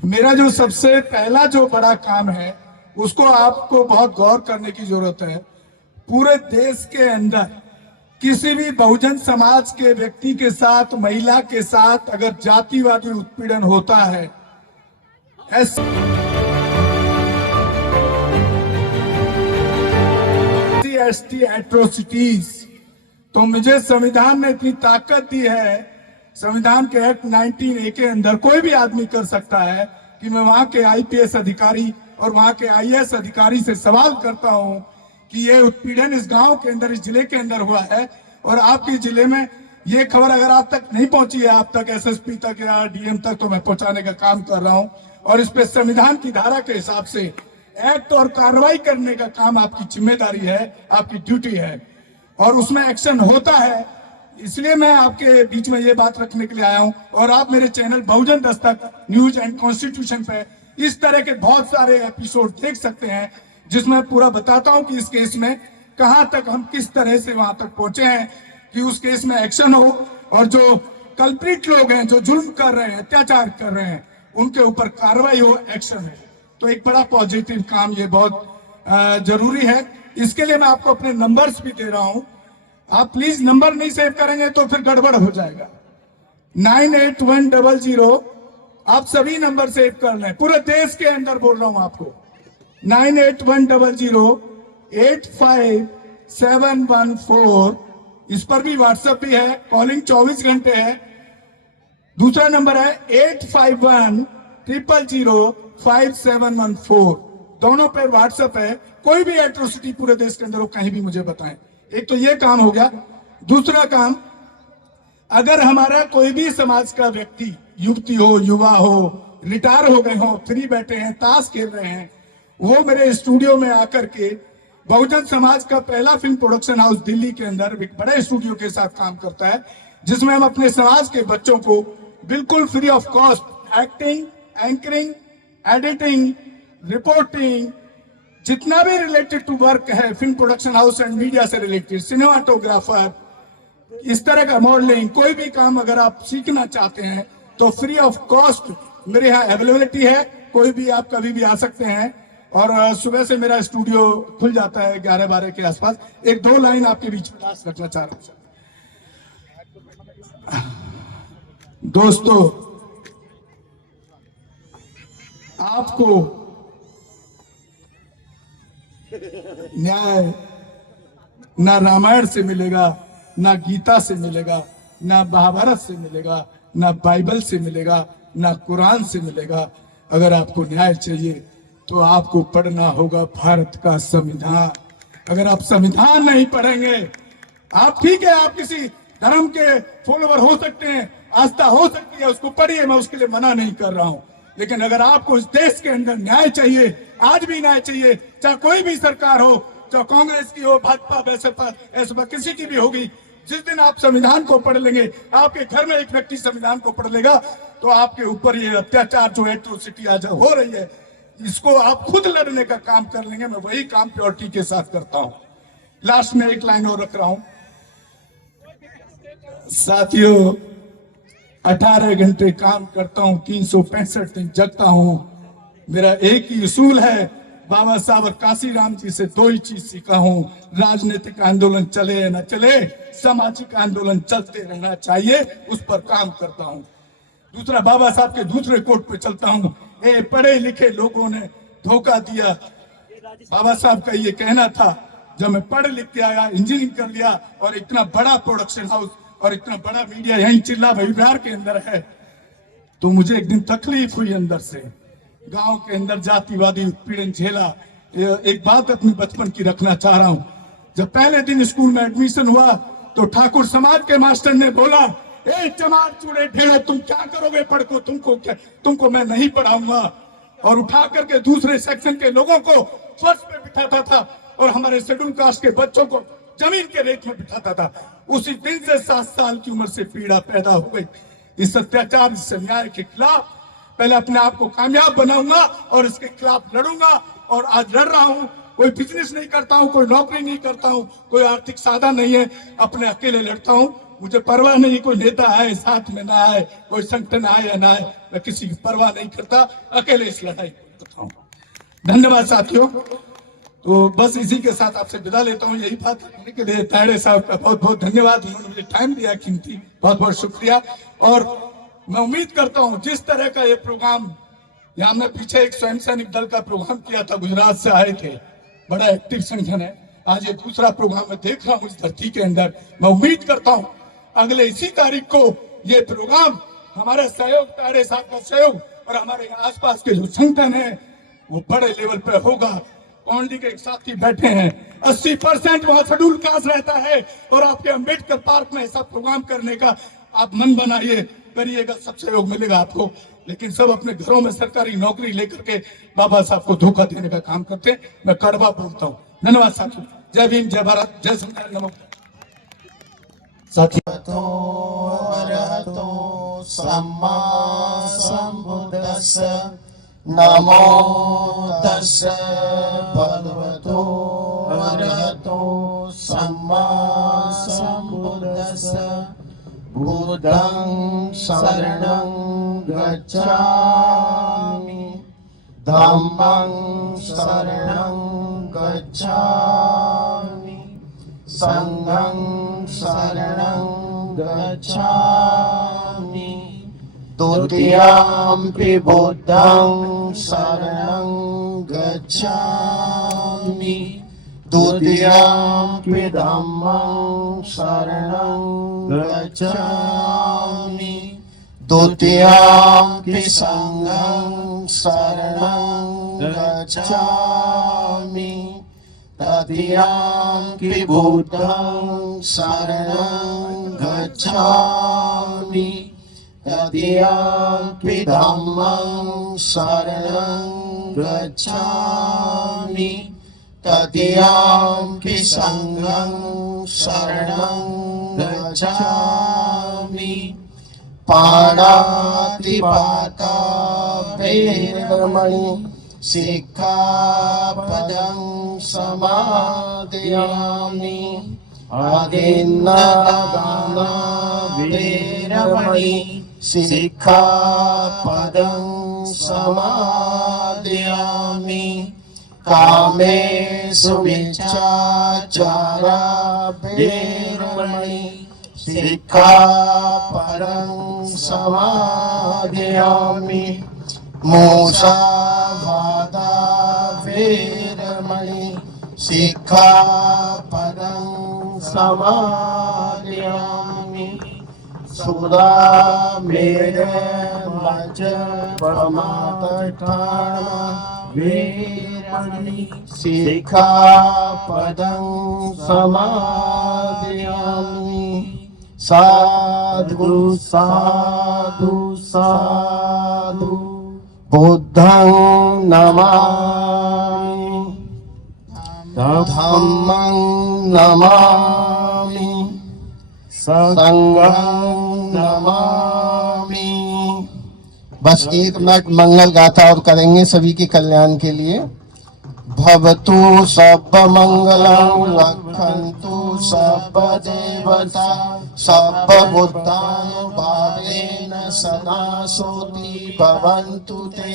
मेरा जो सबसे पहला जो बड़ा काम है उसको आपको बहुत गौर करने की जरूरत है। पूरे देश के अंदर किसी भी बहुजन समाज के व्यक्ति के साथ, महिला के साथ अगर जातिवादी उत्पीड़न होता है, एसटी एट्रोसिटीज, तो मुझे संविधान ने इतनी ताकत दी है, संविधान के एक्ट 19A के अंदर कोई भी आदमी कर सकता है कि मैं वहां के आईपीएस अधिकारी और वहां के आईएएस अधिकारी से सवाल करता हूं कि ये उत्पीड़न इस गांव के अंदर, इस जिले के अंदर हुआ है और आपके जिले में ये खबर अगर आप तक नहीं पहुंची है, आप तक एसएसपी तक या डीएम तक, तो मैं पहुंचाने का काम कर रहा हूं और इस पे संविधान की धारा के हिसाब से एक्ट और कार्रवाई करने का काम आपकी जिम्मेदारी है, आपकी ड्यूटी है और उसमें एक्शन होता है। इसलिए मैं आपके बीच में ये बात रखने के लिए आया हूं और आप मेरे channel Bahujan Dastak news and constitution पे इस तरह के बहुत सारे एपिसोड देख सकते हैं जिसमें पूरा बताता हूं कि इस केस में कहां तक हम किस तरह से वहां तक पहुंचे हैं कि उस केस में एक्शन हो और जो कल्प्रिट लोग हैं, जो जुल्म कर रहे हैं, अत्याचार कर रहे हैं, उनके ऊपर कार्रवाई हो, एक्शन है। तो एक बड़ा पॉजिटिव काम ये बहुत जरूरी है। इसके लिए मैं आपको अपने नंबर्स भी दे रहा हूं। आप प्लीज नंबर नहीं सेव करेंगे तो फिर गड़बड़ हो जाएगा। 98100, आप सभी नंबर सेव कर लें, पूरे देश के अंदर बोल रहा हूं आपको। 98100857714, इस पर भी व्हाट्सएप भी है, कॉलिंग 24 घंटे है। दूसरा नंबर है 8510005714, दोनों पर व्हाट्सएप है। कोई भी एट्रोसिटी पूरे देश के अंदर हो, कहीं भी मुझे बताएं। एक तो ये काम हो गया। दूसरा काम, अगर हमारा कोई भी समाज का व्यक्ति, युवती हो, युवा हो, रिटायर हो गए हो, फ्री बैठे हैं, ताश खेल रहे हैं, वो मेरे स्टूडियो में आकर के, बहुजन समाज का पहला फिल्म प्रोडक्शन हाउस दिल्ली के अंदर एक बड़े स्टूडियो के साथ काम करता है, जिसमें हम अपने समाज के बच्चों को बिल्कुल free of cost acting, anchoring, editing, reporting, जितना भी रिलेटेड टू वर्क है film production house and media से रिलेटेड, सिनेमाटोग्राफर, इस तरह का मॉडलिंग, कोई भी काम अगर आप सीखना चाहते हैं तो फ्री ऑफ कॉस्ट मेरे यहाँ अवेलेबिलिटी है। कोई भी आप कभी भी आ सकते हैं और सुबह से मेरा स्टूडियो खुल जाता है 11-12 के आसपास। एक दो लाइन आपके बीच में लास्ट रखना चाह रहा हूं। दोस्तों, आपको न्याय ना रामायण से मिलेगा, ना गीता से मिलेगा, ना महाभारत से मिलेगा, ना बाइबल से मिलेगा, ना कुरान से मिलेगा। अगर आपको न्याय चाहिए तो आपको पढ़ना होगा भारत का संविधान। अगर आप संविधान नहीं पढ़ेंगे, आप ठीक है, आप किसी धर्म के फॉलोवर हो सकते हैं, आस्था हो सकती है, उसको पढ़िए, मैं उसके लिए मना नहीं कर रहा हूं। लेकिन अगर आपको इस देश के अंदर न्याय चाहिए, आज भी न्याय चाहिए, चाहे कोई भी सरकार हो, चाहे कांग्रेस की हो, भाजपा, एसपा, किसी की भी होगी, जिस दिन आप संविधान को पढ़ लेंगे, आपके घर में एक व्यक्ति संविधान को पढ़ लेगा, तो आपके ऊपर ये अत्याचार जो एट्रोसिटी आज हो रही है, इसको आप खुद लड़ने का काम कर लेंगे। मैं वही काम प्योरिटी के साथ करता हूं। लास्ट में एक लाइन और रख रहा हूं। साथियों, 18 घंटे काम करता हूं, 365 दिन जगता हूं। मेरा एक ही उसूल है, बाबा साहब और काशीराम जी से दो ही चीज सीखा हूं, राजनीतिक आंदोलन चले या न चले, सामाजिक आंदोलन चलते रहना चाहिए, उस पर काम करता हूं। दूसरा, बाबा साहब के दूसरे कोट पे चलता हूं, पढ़े लिखे लोगों ने धोखा दिया। बाबा साहब का ये कहना था, जब मैं पढ़ लिख के आया, इंजीनियरिंग कर लिया और इतना बड़ा प्रोडक्शन हाउस और इतना बड़ा मीडिया यहीं चिल्ला बिहार के अंदर है, तो मुझे एक दिन तकलीफ हुई अंदर से। गांव के अंदर जातिवादी उत्पीड़न झेला। एक बात अपनी बचपन की रखना चाह रहा हूं। जब पहले दिन स्कूल में एडमिशन हुआ तो ठाकुर समाज के मास्टर ने बोला, चमार चूड़े ढेड़े, तुम क्या करोगे पढ़ को, तुमको मैं नहीं पढ़ाऊंगा। और उठा करके दूसरे सेक्शन के लोगों को फर्श पे बिठाता था और हमारे शेड्यूल कास्ट के बच्चों को जमीन के रेत में बिठाता था। उसी दिन से 7 साल की उम्र से पीड़ा पैदा हो गई। इस अत्याचार, इस अन्याय के खिलाफ पहले अपने आप को कामयाब बनाऊंगा और इसके खिलाफ लड़ूंगा। और आज लड़ रहा हूं। कोई बिजनेस नहीं करता हूं, कोई नौकरी नहीं करता हूं, कोई आर्थिक साधन नहीं है, अपने अकेले लड़ता हूं। मुझे परवाह नहीं कोई नेता आए साथ में ना आए, कोई संगठन आए या ना आए, मैं किसी की परवाह नहीं करता, अकेले इस लड़ाई को लड़ता हूँ। धन्यवाद साथियों। तो बस इसी के साथ आपसे विदा लेता हूँ। यही बात करने के लिए तायड़े साहब का बहुत बहुत धन्यवाद, उन्होंने मुझे टाइम दिया कीमती, बहुत बहुत शुक्रिया। और मैं उम्मीद करता हूँ जिस तरह का ये प्रोग्राम, यहाँ हमने पीछे एक स्वयं सैनिक दल का प्रोग्राम किया था, गुजरात से आए थे, बड़ा एक्टिव संगठन है। आज ये दूसरा प्रोग्राम मैं देख रहा हूँ इस धरती के अंदर। मैं उम्मीद करता हूँ अगले इसी तारीख को ये प्रोग्राम हमारे सहयोग, तायड़े साहब का सहयोग और हमारे आसपास के जो संगठन है वो बड़े लेवल पे होगा। कौंडली के एक साथी बैठे हैं, 80% वहां शेड्यूल कास्ट रहता है और आपके अंबेडकर पार्क में ऐसा प्रोग्राम करने का आप मन बनाइए, करिएगा, सब सहयोग मिलेगा आपको। लेकिन सब अपने घरों में सरकारी नौकरी लेकर के बाबा साहब को धोखा देने का काम करते हैं। मैं कड़वा बोलता हूँ। धन्यवाद साथियों। जय भीम, जय भारत, जय संविधान। नमो साथियों, अरहतो सम्मा सम्बुद्दस्स, नमो तस्स भगवतो अरहतो सम्मा सम्बुद्दस्स। बुद्धं शरणं गच्छामि, धम्मं शरणं गच्छामि, संघं शरणं गच्छामि, द्वितीयंपि बुद्धं शरणं गच्छामि, द्वितीयंपि धम्मं शरणं गच्छामि, द्वितीयंपि संघं शरणं गच्छामि, तृतीयंपि बुद्धं शरणं गच्छामि, तृतीयंपि धम्मं शरणं गच्छामि, तृतीयंपि संघं शरणं गच्छामि। पाणातिपाता वेरमणि सिक्खापदं समादयामि, आदिन्नादाना वेरमणि सिक्खापदं समादयामि, कामेषु मिच्छाचारा वेरमणि सिक्खापदं समादयामि, मूसावादा वेरमणि सिक्खापदं समादयामि, सुरामेरमज्जपमादठाना वेरमणि सिक्खापदं समादयामि। साधु साधु साधु बुद्धं नमामि, धम्मं नमामि, संघं नमामि। बस 1 मिनट मंगल गाथा और करेंगे सभी के कल्याण के लिए। भवतु सर्वमंगलं, रक्षन्तु सर्वदेवता, सर्वभूतानुभावेन सदा सोति भवन्तु ते।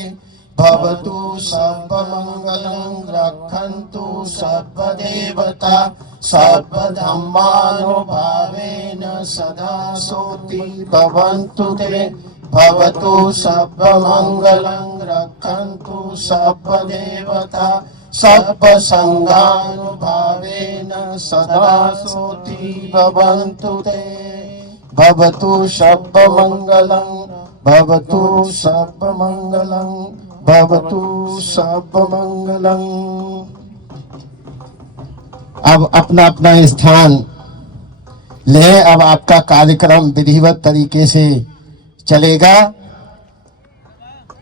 भवतु सर्वमंगलं, रक्षन्तु सर्वदेवता, सर्वधर्मानुभावेन सदा सोति भवन्तु ते। भवतु सर्वमंगलं, रक्षन्तु सर्वदेवता, सर्वसंघानुभावेन सदा सोति भवन्तु ते। भवतु सर्वमंगलं, भवतु सर्वमंगलं, भवतु सर्वमंगलं। अब अपना अपना स्थान ले। अब आपका कार्यक्रम विधिवत तरीके से चलेगा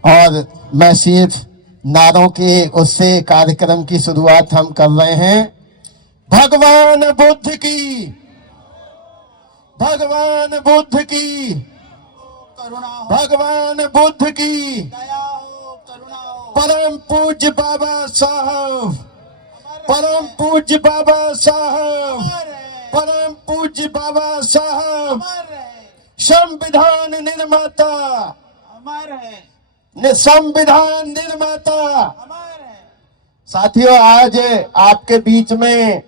और मैं सिर्फ नारों के उससे कार्यक्रम की शुरुआत हम कर रहे हैं। भगवान बुद्ध की, भगवान बुद्ध की, भगवान बुद्ध की, परम पूज्य बाबा साहब, परम पूज्य बाबा साहब, परम पूज्य पूज्य बाबा साहब अमर रहे, संविधान निर्माता, अमर है, संविधान निर्माता। अमर है। साथियों, आज आपके बीच में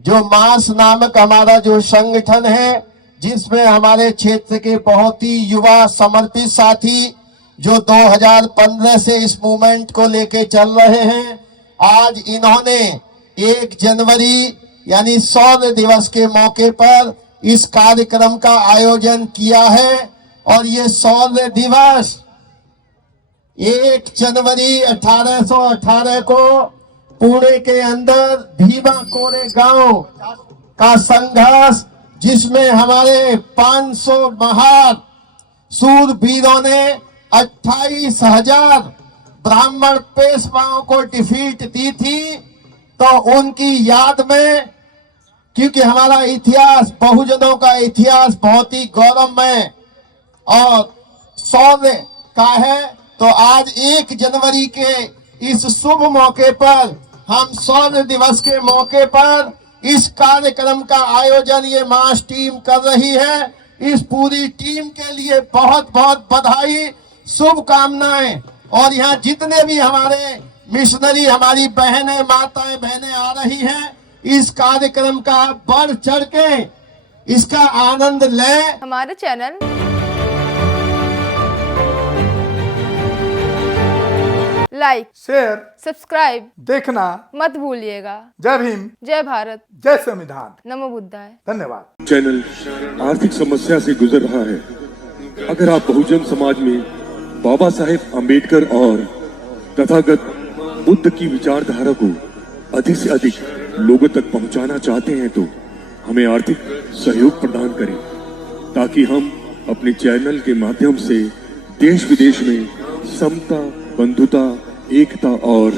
जो मास नामक हमारा जो संगठन है, जिसमें हमारे क्षेत्र के बहुत ही युवा समर्पित साथी जो 2015 से इस मूवमेंट को लेके चल रहे हैं, आज इन्होंने 1 जनवरी यानी शौर्य दिवस के मौके पर इस कार्यक्रम का आयोजन किया है। और ये शौर्य दिवस 1 जनवरी 1818 को पुणे के अंदर भीमा कोरे गांव का संघर्ष, जिसमें हमारे 500 महान सूरवीरों ने 28,000 ब्राह्मण पेशवाओं को डिफीट दी थी, तो उनकी याद में, क्योंकि हमारा इतिहास, बहुजनों का इतिहास बहुत ही गौरवमय और शौर्य का है, तो आज 1 जनवरी के इस शुभ मौके पर, हम शौर्य दिवस के मौके पर इस कार्यक्रम का आयोजन ये मास टीम कर रही है। इस पूरी टीम के लिए बहुत बहुत बधाई, शुभकामनाएं। और यहाँ जितने भी हमारे मिशनरी, हमारी बहनें, माताएं, बहनें आ रही हैं, इस कार्यक्रम का बढ़ चढ़ के इसका आनंद लें। हमारे चैनल लाइक, शेयर, सब्सक्राइब देखना मत भूलिएगा। जय भीम, जय भारत, जय संविधान। नमो बुद्धाय। धन्यवाद। चैनल आर्थिक समस्या से गुजर रहा है। अगर आप बहुजन समाज में बाबा साहेब अम्बेडकर और तथागत बुद्ध की विचारधारा को अधिक से अधिक लोगों तक पहुंचाना चाहते हैं, तो हमें आर्थिक सहयोग प्रदान करें, ताकि हम अपने चैनल के माध्यम से देश विदेश में समता, बंधुता, एकता और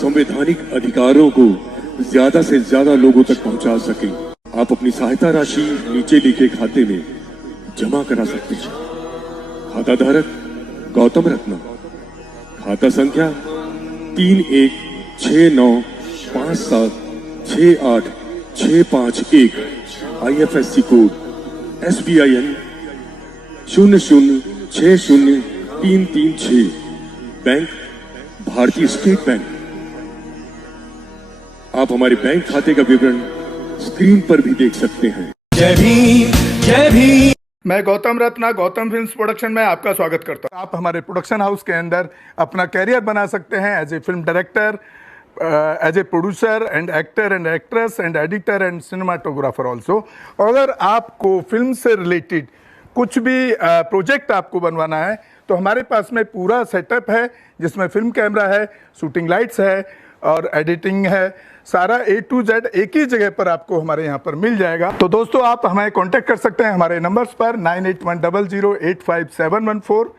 संवैधानिक अधिकारों को ज्यादा से ज्यादा लोगों तक पहुंचा सकें। आप अपनी सहायता राशि नीचे लिखे खाते में जमा करा सकते हैं। खाता धारक गौतम रत्ना, खाता संख्या 316957686551, IFSC कोड SBIN 0060336, बैंक भारतीय स्टेट बैंक। आप हमारे बैंक खाते का विवरण स्क्रीन पर भी देख सकते हैं। जय भीम, जय भीम। मैं गौतम रत्ना, गौतम फिल्म्स प्रोडक्शन में आपका स्वागत करता हूं। आप हमारे प्रोडक्शन हाउस के अंदर अपना कैरियर बना सकते हैं as a film director, as a producer and actor and actress and editor and cinematographer also. अगर आपको फिल्म से रिलेटेड कुछ भी प्रोजेक्ट आपको बनवाना है, तो हमारे पास में पूरा सेटअप है, जिसमें फिल्म कैमरा है, शूटिंग लाइट्स है और एडिटिंग है। सारा A to Z एक ही जगह पर आपको हमारे यहाँ पर मिल जाएगा। तो दोस्तों, आप हमें कांटेक्ट कर सकते हैं हमारे नंबर्स पर 9810085714